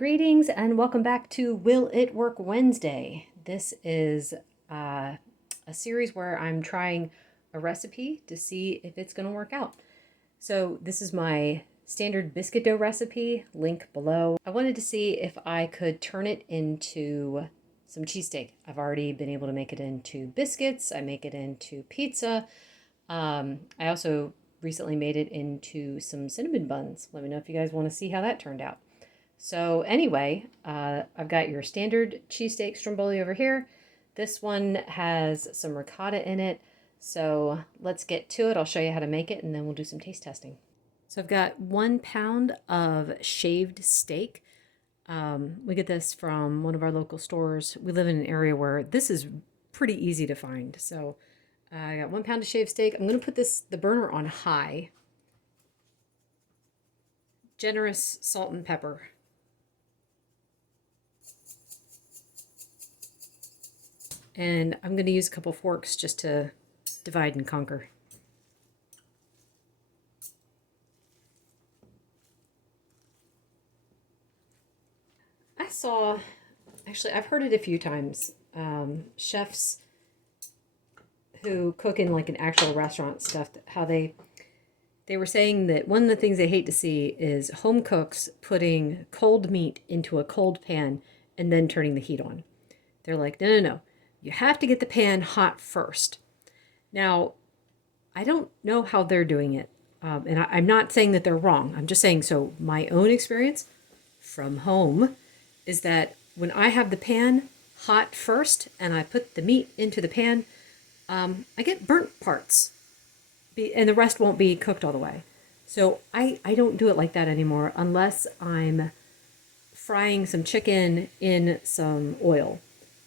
Greetings and welcome back to Will It Work Wednesday. This is a series where I'm trying a recipe to see if it's going to work out. So this is my standard biscuit dough recipe, link below. I wanted to see if I could turn it into some cheesesteak. I've already been able to make it into biscuits. I make it into pizza. I also recently made it into some cinnamon buns. Let me know if you guys want to see how that turned out. So anyway, I've got your standard cheesesteak Stromboli over here. This one has some ricotta in it. So let's get to it. I'll show you how to make it and then we'll do some taste testing. So I've got 1 pound of shaved steak. We get this from one of our local stores. We live in an area where this is pretty easy to find. So I got 1 pound of shaved steak. I'm going to put the burner on high. Generous salt and pepper. And I'm going to use a couple forks just to divide and conquer. Actually, I've heard it a few times. Chefs who cook in like an actual restaurant stuff, how they were saying that one of the things they hate to see is home cooks putting cold meat into a cold pan and then turning the heat on. They're like, no. You have to get the pan hot first. Now, I don't know how they're doing it. And I'm not saying that they're wrong. I'm just saying, so my own experience from home is that when I have the pan hot first and I put the meat into the pan, I get burnt parts. And the rest won't be cooked all the way. So I don't do it like that anymore unless I'm frying some chicken in some oil.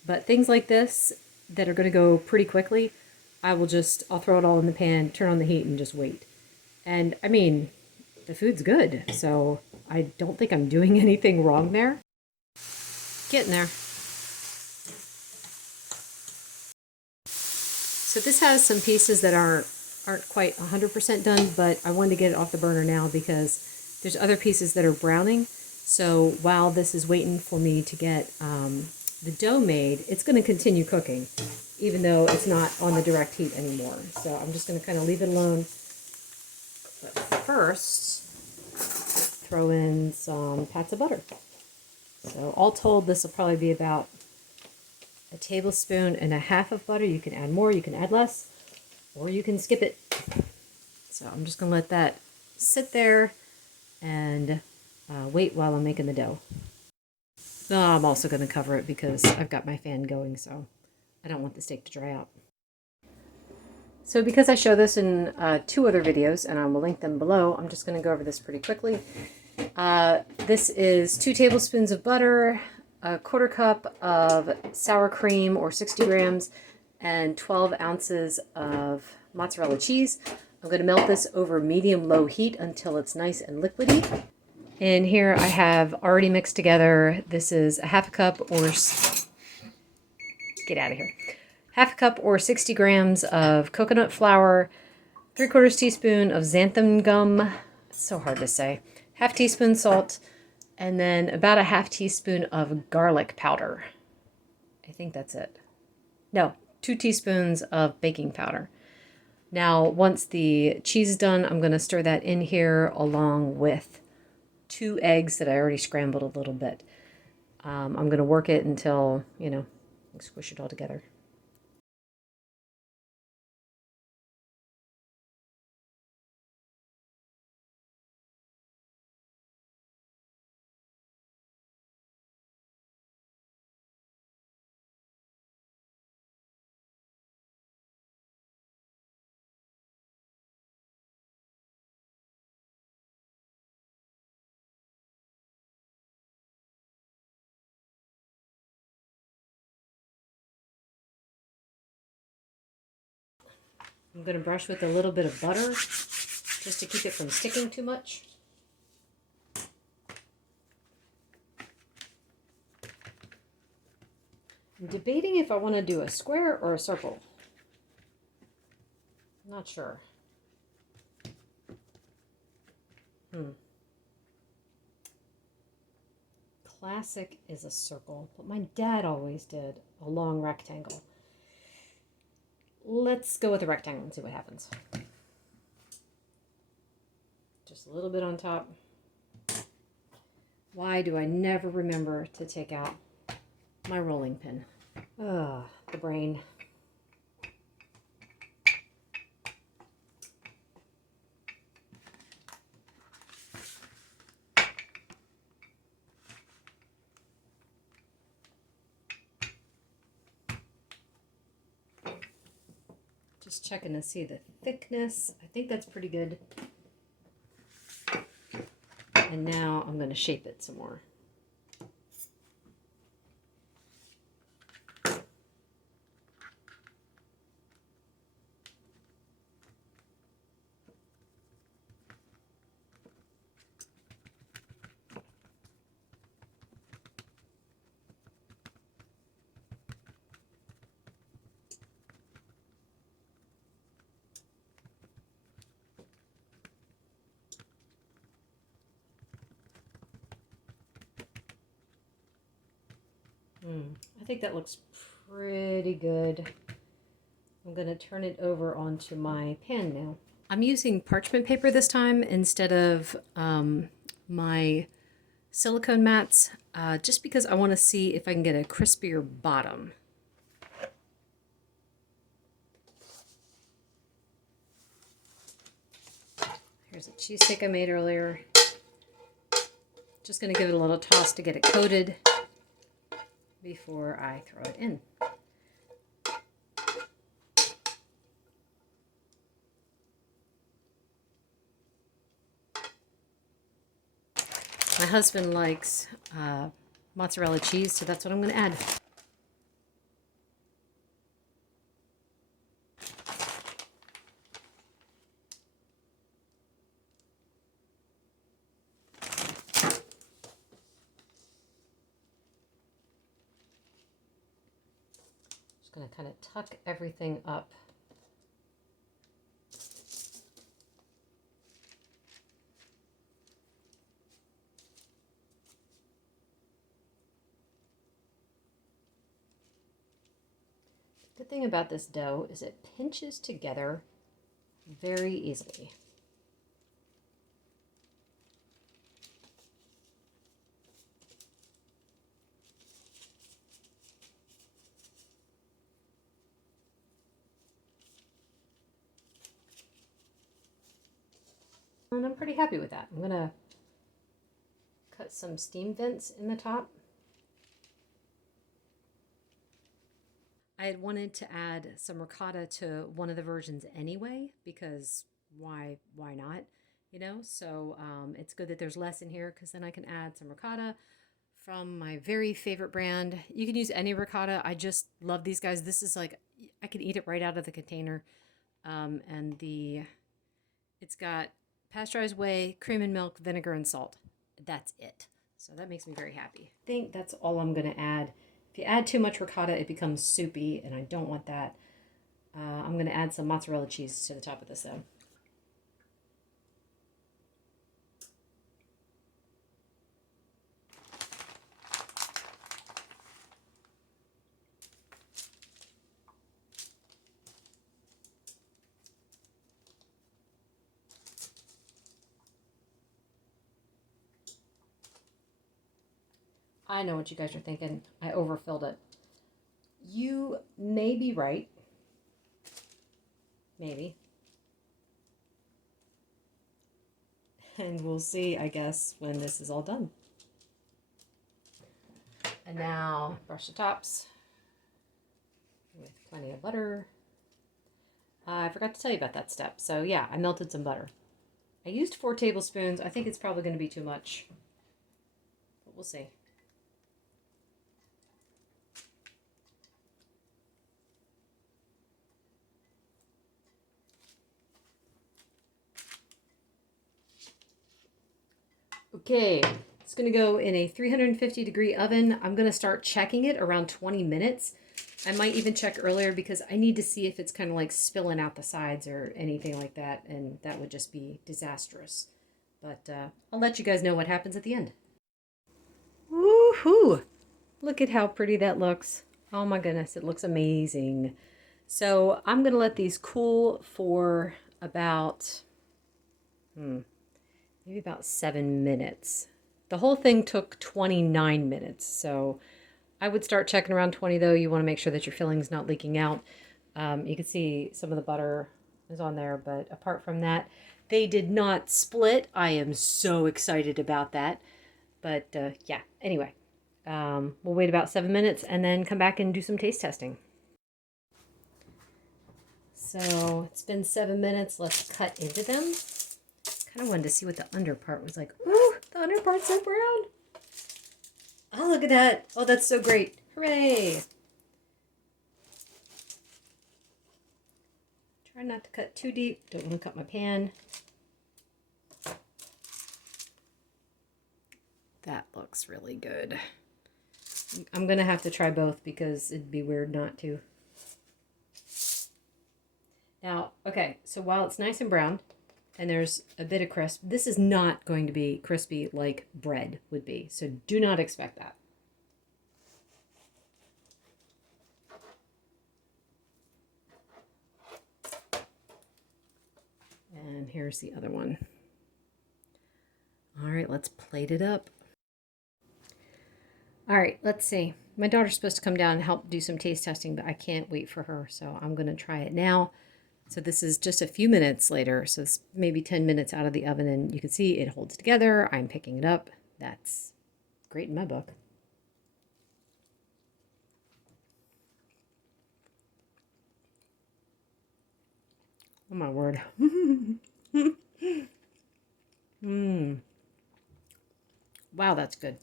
But things like this that are going to go pretty quickly, I'll throw it all in the pan, turn on the heat, and just wait. And I mean, the food's good, so I don't think I'm doing anything wrong there. Getting there. So this has some pieces that aren't quite 100% done, but I wanted to get it off the burner now because there's other pieces that are browning. So while this is waiting for me to get the dough made, it's going to continue cooking, even though it's not on the direct heat anymore. So I'm just going to kind of leave it alone. But first, throw in some pats of butter. So all told, this will probably be about 1.5 tablespoons of butter. You can add more, you can add less, or you can skip it. So I'm just going to let that sit there and wait while I'm making the dough. I'm also going to cover it because I've got my fan going, so I don't want the steak to dry out. So because I show this in 2 other videos, and I will link them below, I'm just going to go over this pretty quickly. This is 2 tablespoons of butter, 1/4 cup of sour cream or 60 grams, and 12 ounces of mozzarella cheese. I'm going to melt this over medium-low heat until it's nice and liquidy. And here I have already mixed together, this is 1/2 cup or, get out of here, 1/2 cup or 60 grams of coconut flour, 3/4 teaspoon of xanthan gum, it's so hard to say, 1/2 teaspoon salt, and then about 1/2 teaspoon of garlic powder. I think that's it. No, 2 teaspoons of baking powder. Now, once the cheese is done, I'm going to stir that in here along with 2 eggs that I already scrambled a little bit. I'm going to work it until, squish it all together. I'm going to brush with a little bit of butter just to keep it from sticking too much. I'm debating if I want to do a square or a circle. I'm not sure. classic is a circle, but my dad always did a long rectangle. Let's go with a rectangle and see what happens. Just a little bit on top. Why do I never remember to take out my rolling pin? Ugh, the brain. Just checking to see the thickness. I think that's pretty good. And now I'm going to shape it some more. I think that looks pretty good. I'm going to turn it over onto my pan now. I'm using parchment paper this time instead of my silicone mats, just because I want to see if I can get a crispier bottom. Here's a cheesesteak I made earlier. Just going to give it a little toss to get it coated before I throw it in. My husband likes mozzarella cheese, so that's what I'm going to add. Just going to kind of tuck everything up. The thing about this dough is it pinches together very easily. And I'm pretty happy with that. I'm going to cut some steam vents in the top. I had wanted to add some ricotta to one of the versions anyway, because why not, you know? So it's good that there's less in here, because then I can add some ricotta from my very favorite brand. You can use any ricotta. I just love these guys. This is like, I can eat it right out of the container. And it's got pasteurized whey, cream and milk, vinegar, and salt. That's it. So that makes me very happy. I think that's all I'm going to add. If you add too much ricotta, it becomes soupy, and I don't want that. I'm going to add some mozzarella cheese to the top of this, though. I know what you guys are thinking. I overfilled it. You may be right. Maybe. And we'll see, I guess, when this is all done. And now brush the tops with plenty of butter. I forgot to tell you about that step. So yeah, I melted some butter. I used 4 tablespoons. I think it's probably going to be too much, but we'll see. Okay, it's going to go in a 350-degree oven. I'm going to start checking it around 20 minutes. I might even check earlier because I need to see if it's kind of like spilling out the sides or anything like that, and that would just be disastrous. But I'll let you guys know what happens at the end. Woo! Woohoo! Look at how pretty that looks. Oh my goodness, it looks amazing. So I'm going to let these cool for about, maybe about 7 minutes. The whole thing took 29 minutes. So I would start checking around 20 though. You want to make sure that your filling's not leaking out. You can see some of the butter is on there, but apart from that, they did not split. I am so excited about that. But yeah, anyway, we'll wait about 7 minutes and then come back and do some taste testing. So it's been 7 minutes. Let's cut into them. Kind of wanted to see what the under part was like. Ooh, the under part's so brown. Oh, look at that. Oh, that's so great. Hooray. Try not to cut too deep. Don't want to cut my pan. That looks really good. I'm going to have to try both because it'd be weird not to. Now, okay, so while it's nice and brown and there's a bit of crisp, this is not going to be crispy like bread would be. So do not expect that. And here's the other one. All right, let's plate it up. All right, let's see. My daughter's supposed to come down and help do some taste testing, but I can't wait for her, so I'm going to try it now. So this is just a few minutes later, so it's maybe 10 minutes out of the oven, and you can see it holds together. I'm picking it up. That's great in my book. Oh my word. Wow, that's good.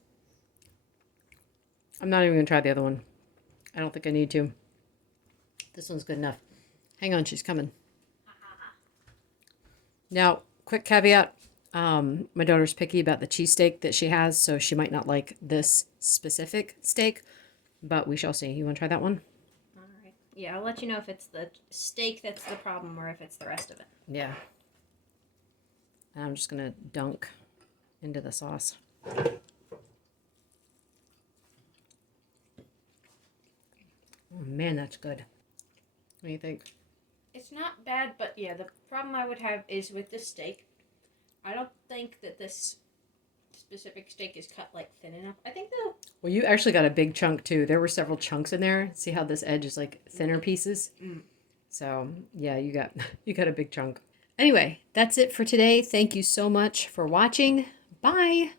I'm not even going to try the other one. I don't think I need to. This one's good enough. Hang on, she's coming. Now, quick caveat. My daughter's picky about the cheesesteak that she has, so she might not like this specific steak, but we shall see. You want to try that one? All right. Yeah, I'll let you know if it's the steak that's the problem or if it's the rest of it. Yeah. And I'm just going to dunk into the sauce. Oh man, that's good. What do you think? It's not bad, but yeah, the problem I would have is with this steak. I don't think that this specific steak is cut like thin enough. I think though. Well, you actually got a big chunk too. There were several chunks in there. See how this edge is like thinner pieces? So yeah, you got a big chunk. Anyway, that's it for today. Thank you so much for watching. Bye.